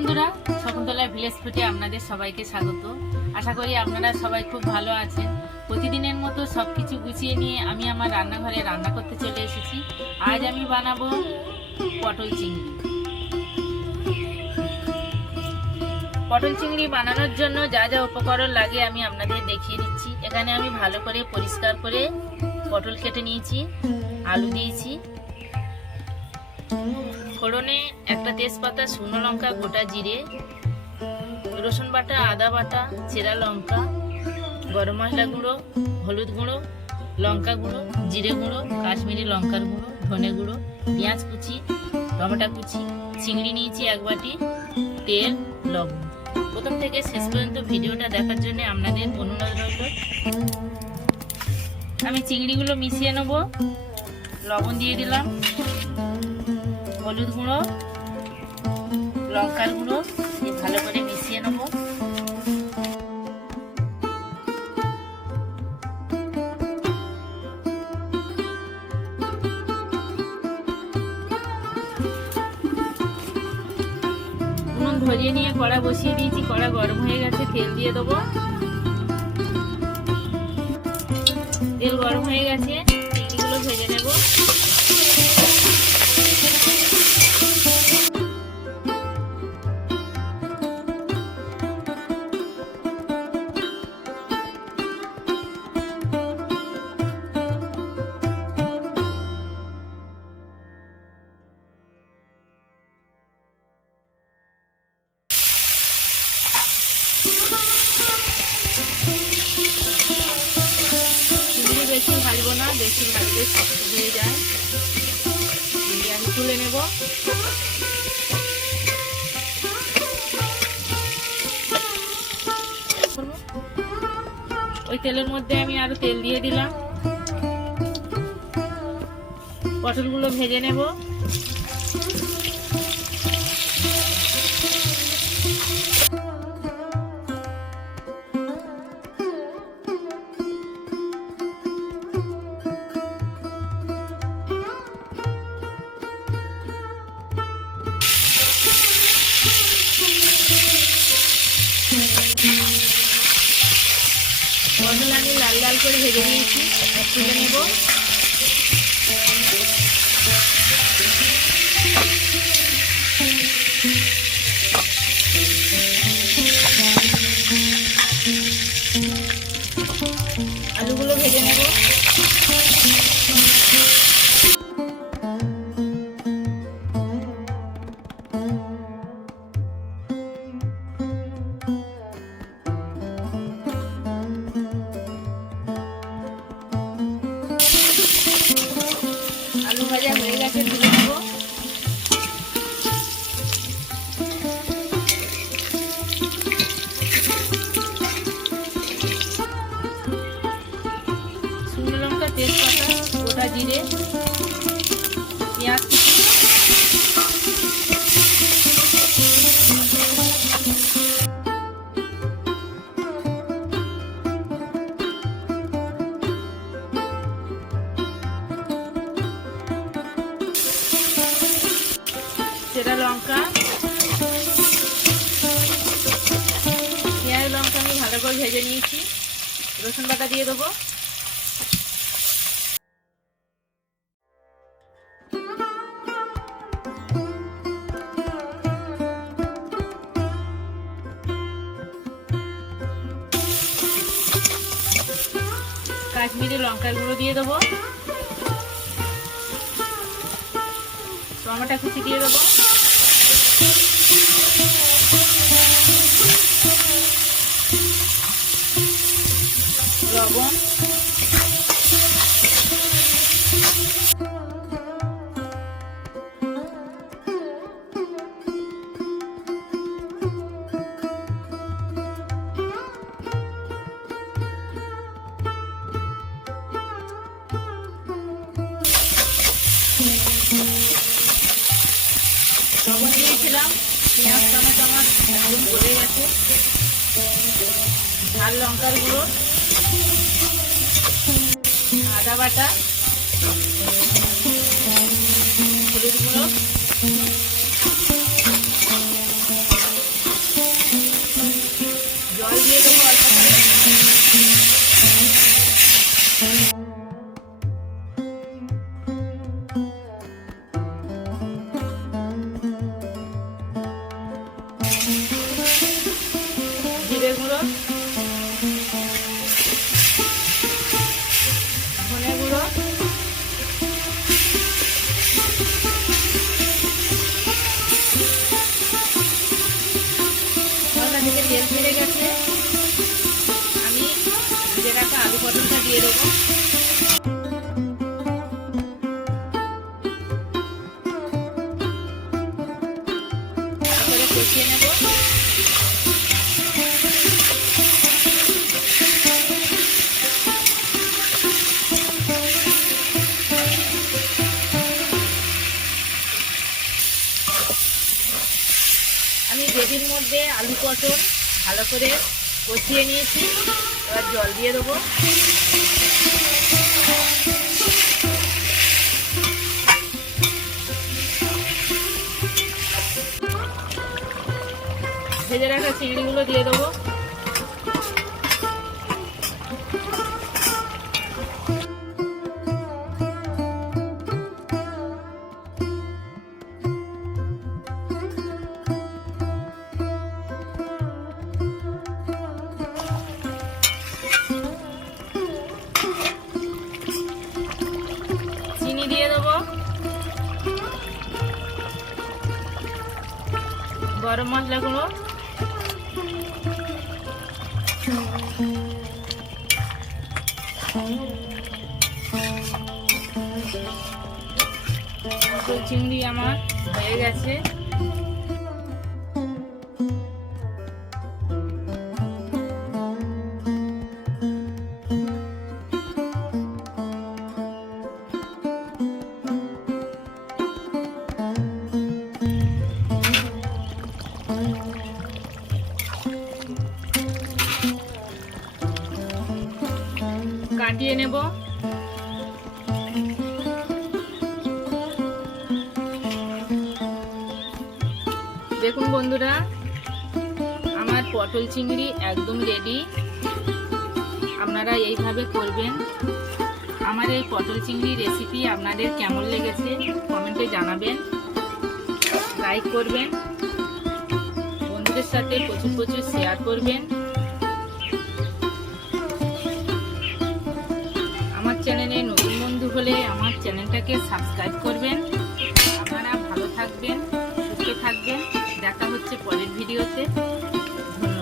বন্ধুরা শকুন্তলা ভিলেজ ফুটে আপনাদের সবাইকে স্বাগত। আশা করি আপনারা সবাই খুব ভালো আছেন। প্রতিদিনের মতো সব কিছু গুছিয়ে নিয়ে আমি আমার রান্নাঘরে রান্না করতে চলে এসেছি। আজ আমি বানাবো পটল চিংড়ি। পটল চিংড়ি বানানোর জন্য যা যা উপকরণ লাগে আমি আপনাদের দেখিয়ে দিচ্ছি। এখানে আমি ভালো করে পরিষ্কার করে পটল কেটে নিয়েছি, আলু দিয়েছি। ফোড়নে একটা তেজপাতা, শুকনো লঙ্কা, গোটা জিরে, রসুন বাটা, আদা বাটা, চেরা লঙ্কা, গরম মশলা গুঁড়ো, হলুদ গুঁড়ো, লঙ্কা গুঁড়ো, জিরে গুঁড়ো, কাশ্মীরি লঙ্কার গুঁড়ো, ধনে গুঁড়ো, পেঁয়াজ কুচি, টমেটো কুচি, চিংড়ি নিয়েছি এক বাটি, তেল, লবণ। প্রথম থেকে শেষ পর্যন্ত ভিডিওটা দেখার জন্য আপনাদের অনুরোধ রইল। আমি চিংড়িগুলো মিশিয়ে নেব। লবণ দিয়ে দিলাম। হলুদ গুঁড়ো, লঙ্কার গুঁড়ো ভালো করে মিশিয়ে নেব। উনুন নিয়ে কড়া বসিয়ে দিয়েছি, কড়া গরম হয়ে গেছে, তেল দিয়ে দেবো। তেল গরম হয়ে গেছে চিংড়িগুলো ভেজে নেব। ভাজবো না বেশি শক্ত হয়ে যায় আমি তুলে নেব ওই তেলের মধ্যে আমি আরও তেল দিয়ে দিলাম। পটলগুলো ভেজে নেব। করে ভেজে নিয়েছি তুলে নেব। শুকনো লঙ্কা, তেজপাতা, গোটা জিরে, পেঁয়াজ লঙ্কা। পেঁয়াজ, লঙ্কা আমি ভালো করে ভেজে নিয়েছি। রসুন বাটা দিয়ে দেবো। কাশ্মীরি লঙ্কার গুঁড়ো দিয়ে দেবো। টমেটো কুচি দিয়ে দেবো। লবণ। পেঁয়াজ টমেটো আমার একদম গলে গেছে আর লঙ্কার গুঁড়ো আদা বাটা দিয়ে দেবো আমি গ্রেভির মধ্যে আলু পটল ভালো করে কষিয়ে নিয়েছি। এবার জল দিয়ে দেবো। ভেজে রাখা চিংড়িগুলো দিয়ে দেবো। গরম মশলাগুলো। চিংড়ি আমার হয়ে গেছে। কাটিয়ে নেব। দেখুন বন্ধুরা, আমার পটল চিংড়ি একদম রেডি আপনারা এইভাবে করবেন। আমার এই পটল চিংড়ি রেসিপি আপনাদের কেমন লেগেছে কমেন্টে জানাবেন। লাইক করবেন। বন্ধুদের সাথে প্রচুর প্রচুর শেয়ার করবেন। আমার চ্যানেলে নতুন বন্ধু হলে আমার চ্যানেলটাকে সাবস্ক্রাইব করবেন। আপনারা ভালো থাকবেন, সুস্থ থাকবেন। দেখা হচ্ছে পরের ভিডিওতে ধন্যবাদ।